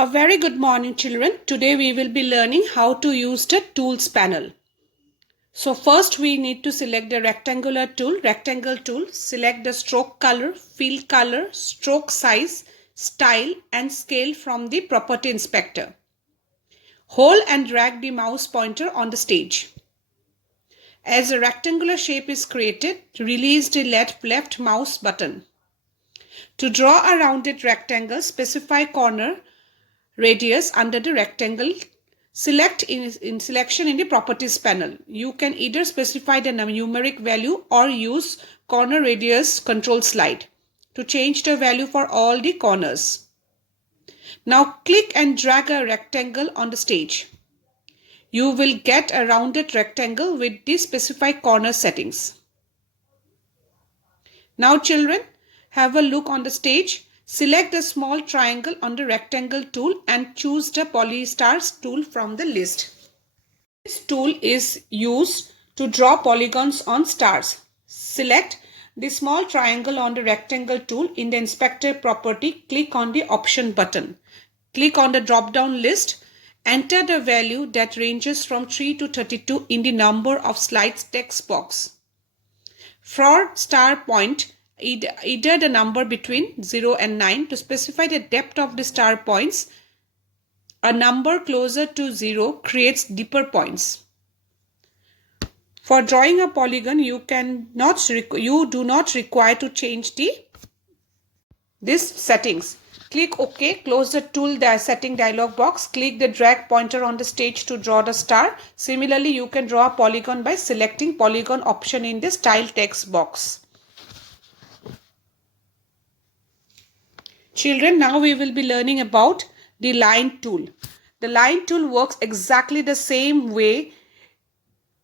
A very good morning, children. Today we will be learning how to use the tools panel. So first we need to select the rectangle tool, select the stroke color, fill color, stroke size, style and scale from the property inspector. Hold and drag the mouse pointer on the stage. As a rectangular shape is created, release the left mouse button. To draw a rounded rectangle, specify corner radius under the rectangle. Select in selection in the properties panel. You can either specify the numeric value or use corner radius control slide to change the value for all the corners. Now click and drag a rectangle on the stage. You will get a rounded rectangle with the specified corner settings. Now children, have a look on the stage. Select the small triangle on the rectangle tool and choose the polystars tool from the list. This tool is used to draw polygons on stars. Select the small triangle on the rectangle tool in the inspector property. Click on the option button. Click on the drop down list. Enter the value that ranges from 3 to 32 in the number of slides text box. For star point, either the number between 0 and 9 to specify the depth of the star points. A number closer to 0 creates deeper points. For drawing a polygon, you do not require to change this settings. Click OK, close the tool setting dialog box. Click the drag pointer on the stage to draw the star. Similarly, you can draw a polygon by selecting polygon option in the style text box. Children, now we will be learning about the line tool. The line tool works exactly the same way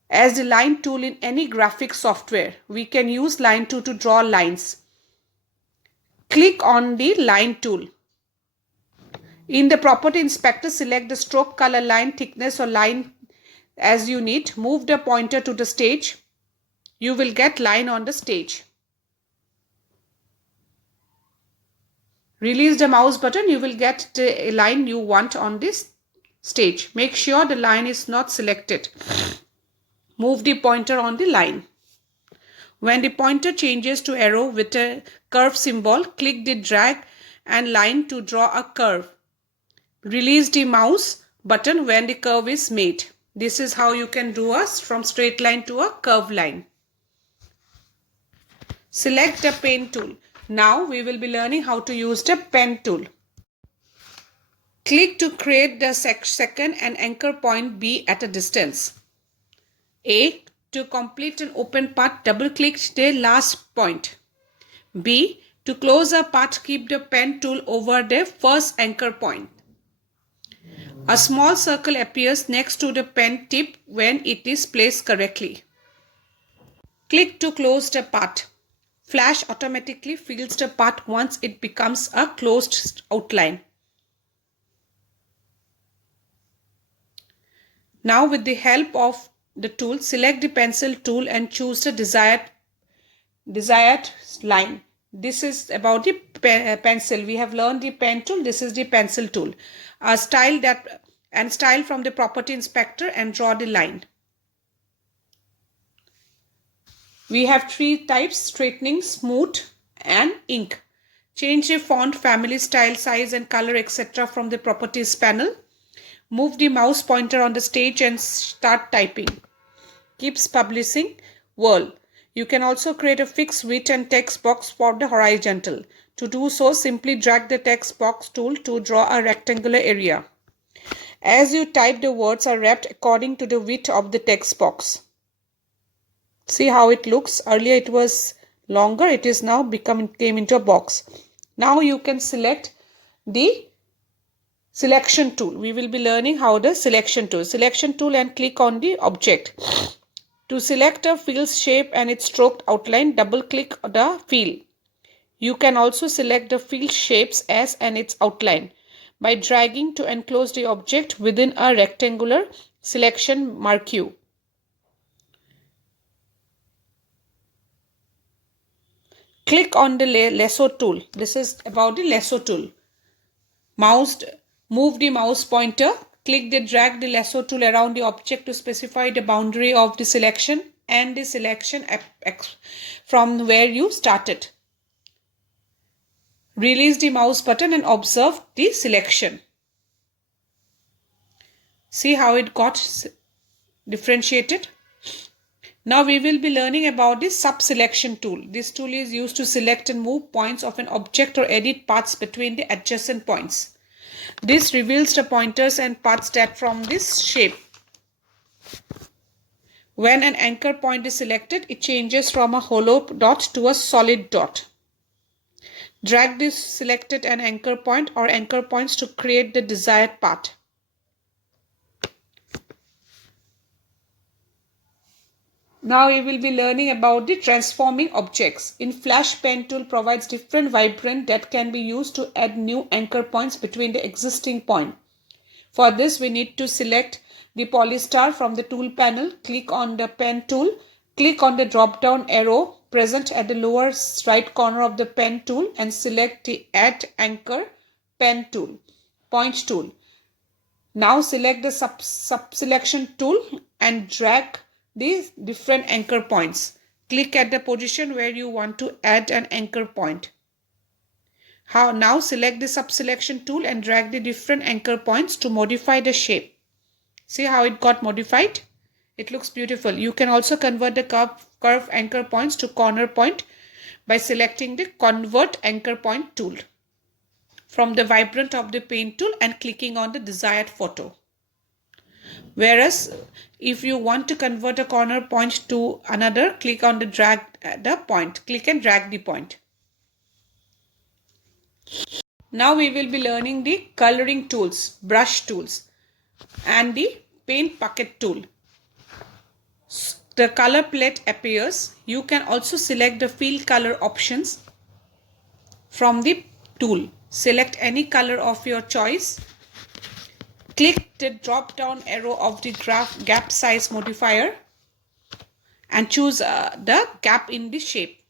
as the line tool in any graphic software. We can use line tool to draw lines. Click on the line tool. In the property inspector, select the stroke color, line thickness or line as you need. Move the pointer to the stage. You will get line on the stage. Release the mouse button, you will get the line you want on this stage. Make sure the line is not selected. Move the pointer on the line. When the pointer changes to arrow with a curve symbol, click the drag and line to draw a curve. Release the mouse button when the curve is made. This is how you can do us from straight line to a curved line. Select the pen tool. Now we will be learning how to use the pen tool. Click to create the second and anchor point B at a distance. A. To complete an open path, double click the last point. B. To close a path, keep the pen tool over the first anchor point. A small circle appears next to the pen tip when it is placed correctly. Click to close the path. Flash automatically fills the path once it becomes a closed outline. Now with the help of the tool, select the pencil tool and choose the desired line. This is about the pencil. We have learned the pen tool. This is the pencil tool. Style from the property inspector and draw the line. We have three types: straightening, smooth and ink. Change the font, family, style, size and color etc. from the properties panel. Move the mouse pointer on the stage and start typing. Keeps publishing whirl. You can also create a fixed width and text box for the horizontal. To do so, simply drag the text box tool to draw a rectangular area. As you type, the words are wrapped according to the width of the text box. See how it looks. Earlier it was longer. It is now came into a box. Now you can select the selection tool. We will be learning how the selection tool and click on the object. To select a fill's shape and its stroked outline, double click the fill. You can also select the fill shapes as and its outline by dragging to enclose the object within a rectangular selection marquee. Click on the lasso tool. This is about the lasso tool. Mouse Move the mouse pointer. Click the drag the lasso tool around the object to specify the boundary of the selection and the selection from where you started. Release the mouse button and observe the selection. See how it got differentiated. Now we will be learning about the sub-selection tool. This tool is used to select and move points of an object or edit paths between the adjacent points. This reveals the pointers and paths that form this shape. When an anchor point is selected, it changes from a hollow dot to a solid dot. Drag this selected an anchor point or anchor points to create the desired path. Now we will be learning about the transforming objects. In Flash Pen tool provides different vibrant that can be used to add new anchor points between the existing point. For this we need to select the Polystar from the tool panel. Click on the pen tool. Click on the drop down arrow present at the lower right corner of the pen tool and select the Add Anchor Pen tool, Point tool. Now select the sub-selection tool and drag these different anchor points. Click at the position where you want to add an anchor point. Now select the sub-selection tool and drag the different anchor points to modify the shape. See how it got modified? It looks beautiful. You can also convert the curve anchor points to corner point by selecting the Convert Anchor Point tool from the vibrant of the pen tool and clicking on the desired photo. Whereas if you want to convert a corner point to another, click on the drag the point. Click and drag the point. Now we will be learning the coloring tools, brush tools and the paint bucket tool. The color palette appears. You can also select the fill color options from the tool. Select any color of your choice. Click the drop down arrow of the gap size modifier and choose the gap in the shape.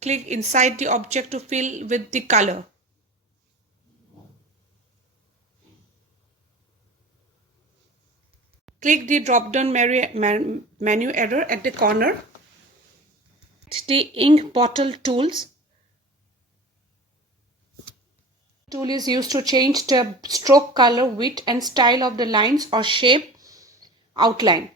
Click inside the object to fill with the color. Click the drop down menu arrow at the corner. The ink bottle tools. Tool is used to change the stroke color, width and style of the lines or shape outline.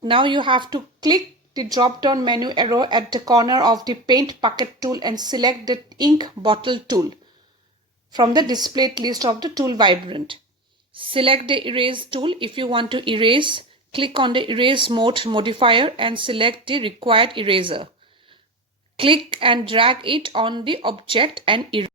Now you have to click the drop down menu arrow at the corner of the paint bucket tool and select the ink bottle tool from the displayed list of the tool vibrant. Select the erase tool if you want to erase. Click on the erase mode modifier and select the required eraser. Click and drag it on the object and erase.